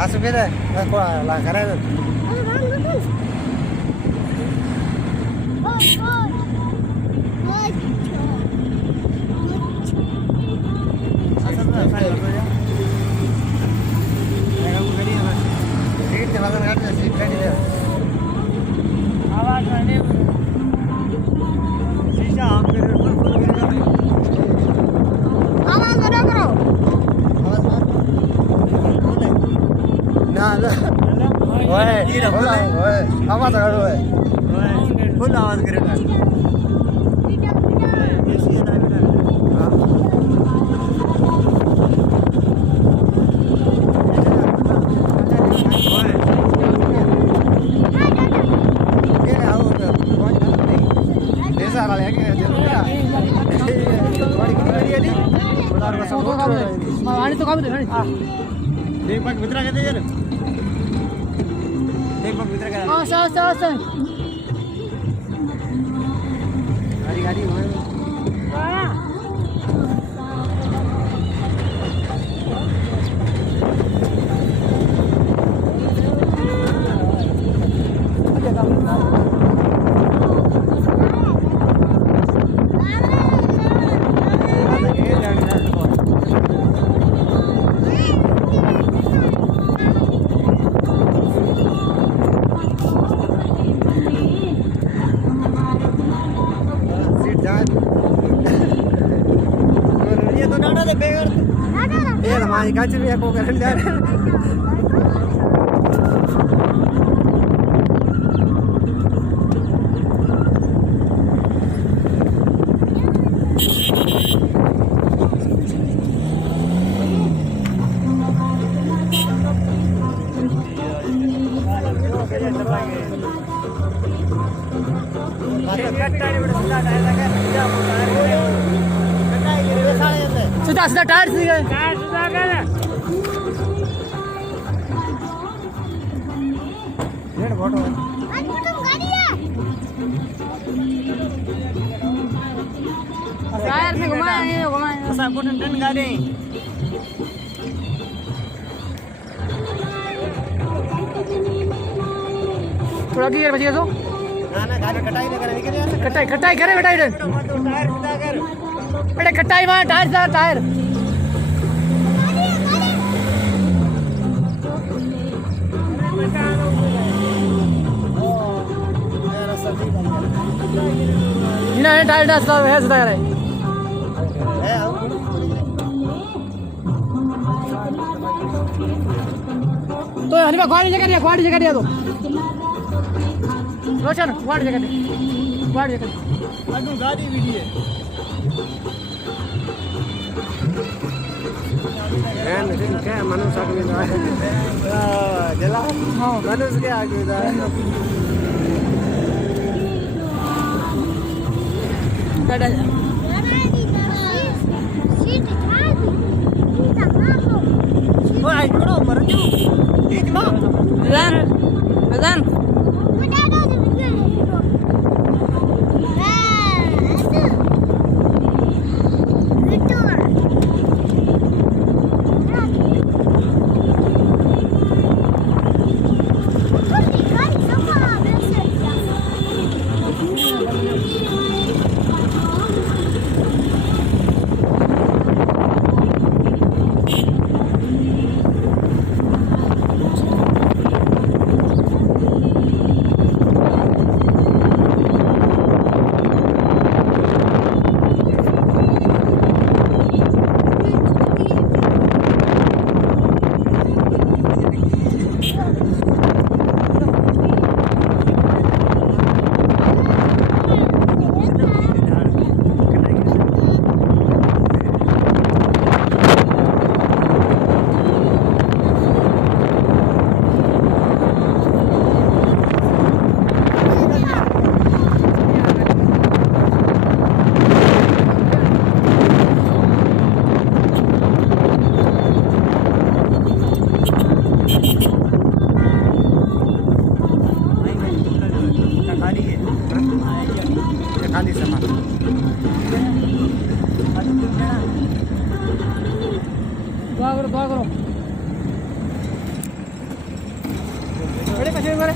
Asupin deh, langgaran. आवाज full आवाज करेगा गाड़ी गाड़ी भी को करन जा रहे सीधा सीधा टायर सीधा कर रेड फोटो आज फोटो गाड़ी है टायर से घुमाए ऐसा फोटो टन गाड़ी थोड़ा गियर बचिए तो ना गाड़ी कटाई ना करे निकल जा कटाई करे बेटा टायर सीधा कर बेटा कटाई वहां टायर ना टायर डास है सीधा करे तो हनीफा गाड़ी जगह दिया तो रोशन गाड़ी जगह अगू गाड़ी भी है क्या मनुष्य आगे जला हाँ मनुष्य के आगे खाली सामान दुआ करो के बारे